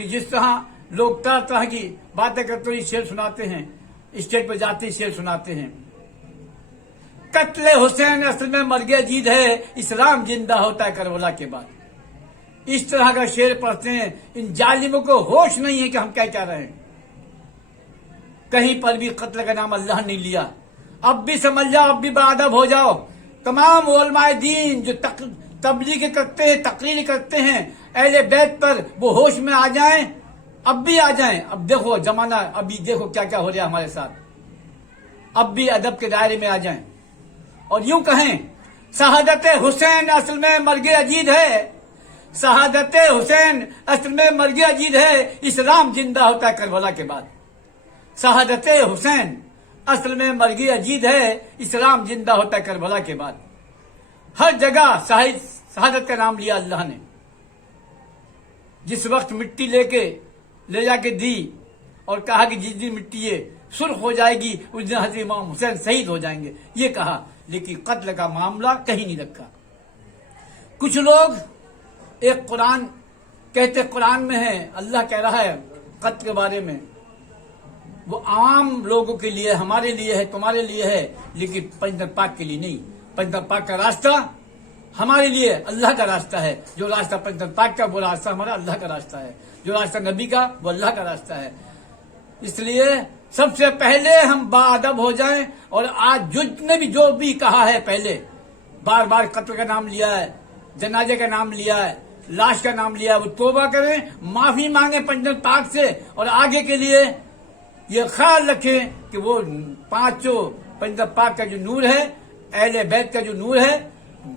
کہ जिस तरह लोग तरह तरह की बातें करते हुए शेर सुनाते हैं, स्टेज पर जाते शेर सुनाते हैं, कत्ले हुसैन असल में मर्ग अजीद है, इस्लाम जिंदा होता है करबला के बाद। इस तरह का शेर पढ़ते हैं। इन जालिमों को होश नहीं है कि हम क्या कह रहे हैं। कहीं पर भी कत्ल का नाम अल्लाह ने लिया। अब भी समझ जाओ, अब भी बाअदब हो जाओ। तमाम उलमाए दीन जो तबलीग करते हैं, तकरीर करते हैं अहले बैत पर, वो होश में आ जाएं, अब भी आ जाएं। अब देखो जमाना, अभी देखो क्या क्या हो रहा है हमारे साथ। अब भी अदब के दायरे में आ जाएं और यूं कहें, शहादत हुसैन असल में मर्ग अजीद है, शहादत हुसैन असल में मर्ग अजीद है, इस्लाम जिंदा होता है करबला के बाद। शहादत हुसैन असल में मर्ग अजीद है, इस्लाम जिंदा होता है करबला के बाद। हर जगह शहादत का नाम लिया अल्लाह ने। जिस वक्त मिट्टी ले जाके दी और कहा कि जिस दिन मिट्टी ये सुर्ख हो जाएगी उस दिन हज़रत इमाम हुसैन शहीद हो जाएंगे, ये कहा, लेकिन कत्ल का मामला कहीं नहीं रखा। कुछ लोग एक कुरान कहते, कुरान में है, अल्लाह कह रहा है कत्ल के बारे में, वो आम लोगों के लिए, हमारे लिए है, तुम्हारे लिए है, लेकिन पंजतन पाक के लिए नहीं। पंजतन पाक का रास्ता हमारे लिए अल्लाह का रास्ता है। जो रास्ता पंजतन पाक का, वो रास्ता हमारा अल्लाह का रास्ता है। जो रास्ता नबी का, वो अल्लाह का रास्ता है। इसलिए सबसे पहले हम बाअदब हो जाएं। और आज जिसने भी जो भी कहा है, पहले बार बार कत्ल का नाम लिया है, जनाजे का नाम लिया है, लाश का नाम लिया है, वो तौबा करें, माफी मांगे पंजतन पाक से, और आगे के लिए ये ख्याल रखें कि वो पांचों पंजतन पाक का जो नूर है, अहले बैत का जो नूर है,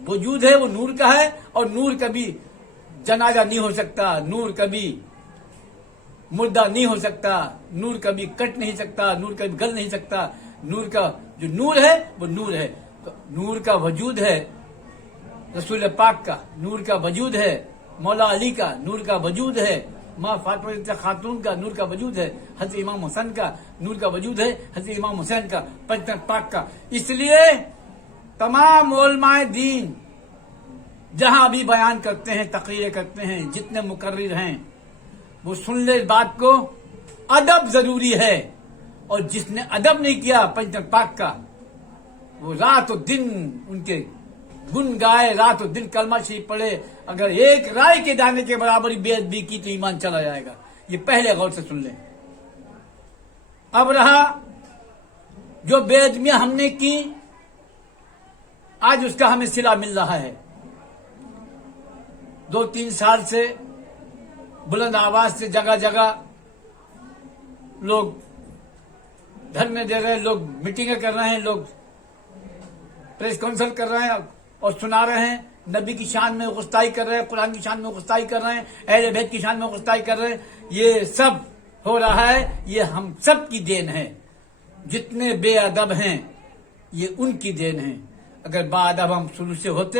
वजूद है, वो नूर का है। और नूर कभी जनाजा नहीं हो सकता, नूर कभी मुर्दा नहीं हो सकता, नूर कभी कट नहीं सकता, नूर कभी गल नहीं सकता। नूर का जो नूर है, वो नूर है। तो नूर का वजूद है रसूल पाक का, नूर का वजूद है मौला अली का, नूर का वजूद है माँ फातिमा खातून का, नूर का वजूद है हज़रत इमाम हुसैन का, नूर का वजूद है हज़रत इमाम हुसैन का, पंजतन पाक का। इसलिए तमाम उलमाए दीन जहां भी बयान करते हैं, तकरीरें करते हैं, जितने मुकर्रिर हैं, वो सुन ले इस बात को, अदब जरूरी है। और जिसने अदब नहीं किया पंजतन पाक का, वो रात और दिन उनके गुन गाए, रात और दिन कलमा शरीफ पढ़े, अगर एक राय के दाने के बराबरी बेअदबी की तो ईमान चला जाएगा। ये पहले गौर से सुन लें। अब रहा जो बेअदबियां हमने की, आज उसका हमें सिला मिल रहा है। 2-3 साल से बुलंद आवाज से जगह जगह लोग धरने दे रहे हैं, लोग मीटिंगें कर रहे हैं, लोग प्रेस कॉन्फ्रेंस कर रहे हैं और सुना रहे हैं, नबी की शान में गुस्ताई कर रहे हैं, कुरान की शान में गुस्ताई कर रहे हैं, अहले बैत की शान में गुस्ताई कर रहे हैं। ये सब हो रहा है, ये हम सब की देन है। जितने बेअदब हैं, ये उनकी देन है। अगर बाअदब हम शुरू से होते,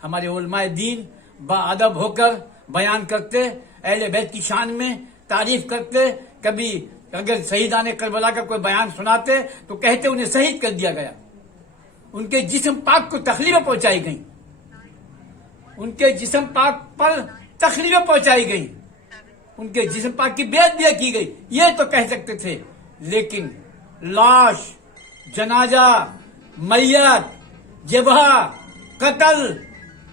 हमारे उलमाए दीन बाअदब होकर बयान करते, अहले बैत की शान में तारीफ करते, कभी अगर शहीदाने करबला का कोई बयान सुनाते तो कहते उन्हें शहीद कर दिया गया, उनके जिस्म पाक को तकलीफें पहुंचाई गई, उनके जिस्म पाक पर तकलीफें पहुंचाई गई, उनके जिस्म पाक की बेअदबी की गई, ये तो कह सकते थे। लेकिन लाश, जनाजा, मैयत, जबहा, कत्ल,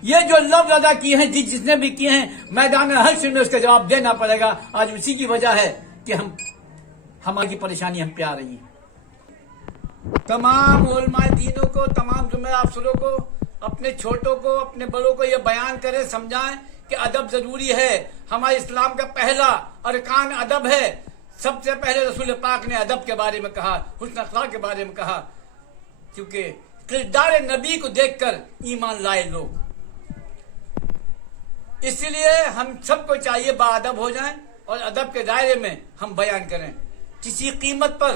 ये जो लफ्ज अदा किए हैं, जिसने भी किए हैं, मैदान हश्र में उसका जवाब देना पड़ेगा। आज उसी की वजह है कि हमारी परेशानी हम पे आ रही है। तमाम उलमाए दीनों को, तमाम जुम्मेदार अफसरों को, अपने छोटों को, अपने बड़ों को ये बयान करें, समझाएं कि अदब जरूरी है। हमारे इस्लाम का पहला अरकान अदब है। सबसे पहले रसूल पाक ने अदब के बारे में कहा, हुस्न अखलाक के बारे में कहा, क्योंकि किरदार नबी को देखकर ईमान लाए लोग। इसलिए हम सबको चाहिए बाअदब हो जाएं और अदब के दायरे में हम बयान करें। किसी कीमत पर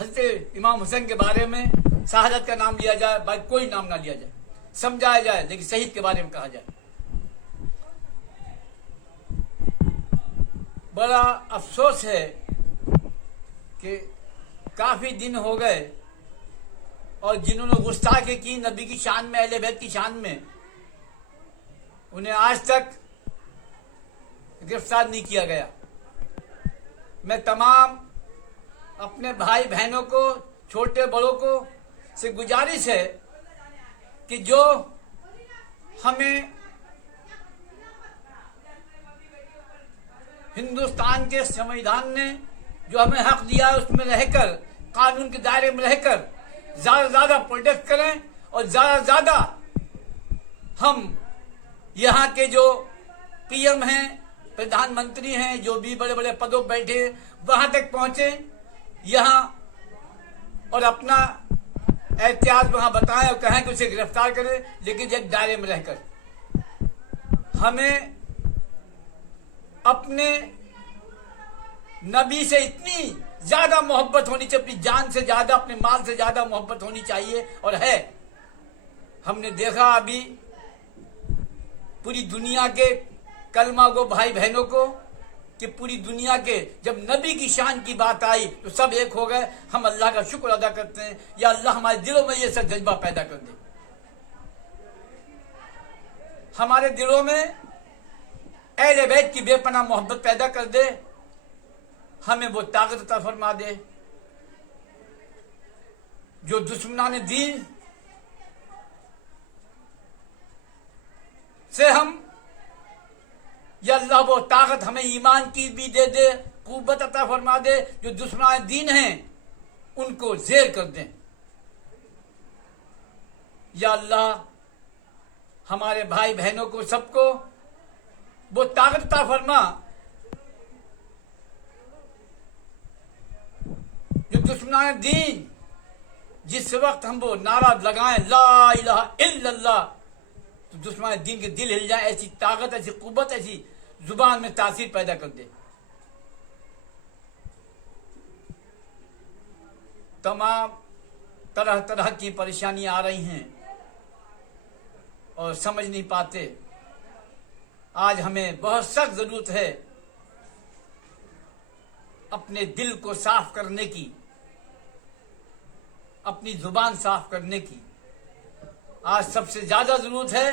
हज़रत इमाम हुसैन के बारे में शहादत का नाम लिया जाए, भाई कोई नाम ना लिया जाए, समझाया जाए, लेकिन शहीद के बारे में कहा जाए। बड़ा अफसोस है कि काफी दिन हो गए और जिन्होंने गुस्ताखी की नबी की शान में, अहले बैत की शान में, उन्हें आज तक गिरफ्तार नहीं किया गया। मैं तमाम अपने भाई बहनों को, छोटे बड़ों को से गुजारिश है कि जो हमें हिंदुस्तान के संविधान ने जो हमें हक दिया है उसमें रहकर, कानून के दायरे में रहकर ज्यादा से ज्यादा प्रोटेक्ट करें और ज्यादा से ज्यादा हम यहाँ के जो पीएम हैं, प्रधानमंत्री हैं, जो भी बड़े बड़े पदों पर बैठे वहां तक पहुंचे यहाँ और अपना एहतियात वहां बताएं और कहें कि उसे गिरफ्तार करें, लेकिन एक दायरे में रहकर। हमें अपने नबी से इतनी ज्यादा मोहब्बत होनी चाहिए, अपनी जान से ज्यादा, अपने माल से ज्यादा मोहब्बत होनी चाहिए और है। हमने देखा अभी पूरी दुनिया के कलमा गो भाई बहनों को कि पूरी दुनिया के जब नबी की शान की बात आई तो सब एक हो गए। हम अल्लाह का शुक्र अदा करते हैं, या अल्लाह हमारे दिलों में ये सब जज्बा पैदा कर दे, हमारे दिलों में अहले बैत की बेपनाह मोहब्बत पैदा कर दे, हमें वो ताकत अता फरमा दे जो दुश्मनाने दीन से हम, या अल्लाह वो ताकत हमें ईमान की भी दे दे, कुव्वत अता फरमा दे, जो दुश्मनाने दीन हैं उनको ज़ेर कर दें। या अल्लाह हमारे भाई बहनों को सबको वो ताकत अता फरमा जो दुश्मनाने दीन जिस वक्त हम वो नारा लगाएं ला इलाहा इल्लल्लाह तो दुश्मन दीन के दिल हिल जाए, ऐसी ताकत, ऐसी कुव्वत, ऐसी जुबान में तासीर पैदा कर दे। तमाम तरह तरह की परेशानियां आ रही हैं और समझ नहीं पाते। आज हमें बहुत सख्त जरूरत है अपने दिल को साफ करने की, अपनी जुबान साफ करने की। आज सबसे ज्यादा जरूरत है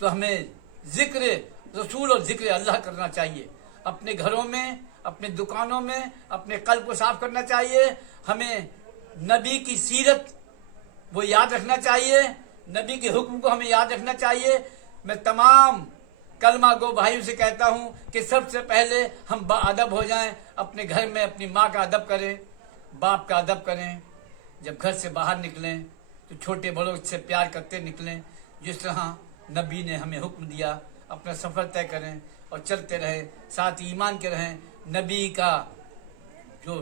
तो हमें जिक्र रसूल और जिक्र अल्लाह करना चाहिए। अपने घरों में, अपने दुकानों में अपने कल्ब को साफ करना चाहिए। हमें नबी की सीरत वो याद रखना चाहिए, नबी के हुक्म को हमें याद रखना चाहिए। मैं तमाम कलमा गो भाइयों से कहता हूं कि सबसे पहले हम बाअदब हो जाएं, अपने घर में अपनी माँ का अदब करें, बाप का अदब करें। जब घर से बाहर निकलें तो छोटे बड़ों से प्यार करते निकलें, जिस तरह नबी ने हमें हुक्म दिया। अपना सफर तय करें और चलते रहें, साथ ईमान के रहें। नबी का जो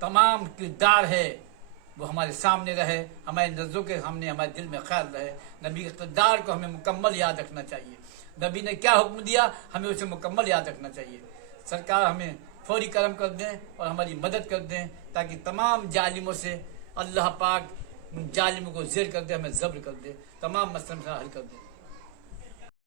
तमाम किरदार है वो हमारे सामने रहे, हमारे नजरों के सामने, हमारे दिल में ख्याल रहे। नबी के किरदार को हमें मुकम्मल याद रखना चाहिए। नबी ने क्या हुक्म दिया हमें उसे मुकम्मल याद रखना चाहिए। सरकार हमें फौरी करम कर दें और हमारी मदद कर दें ताकि तमाम जालिमों से अल्लाह पाक उन जालिमों को ज़ेर कर दे, हमें ज़ब्र कर दे, तमाम मसले हल कर दे।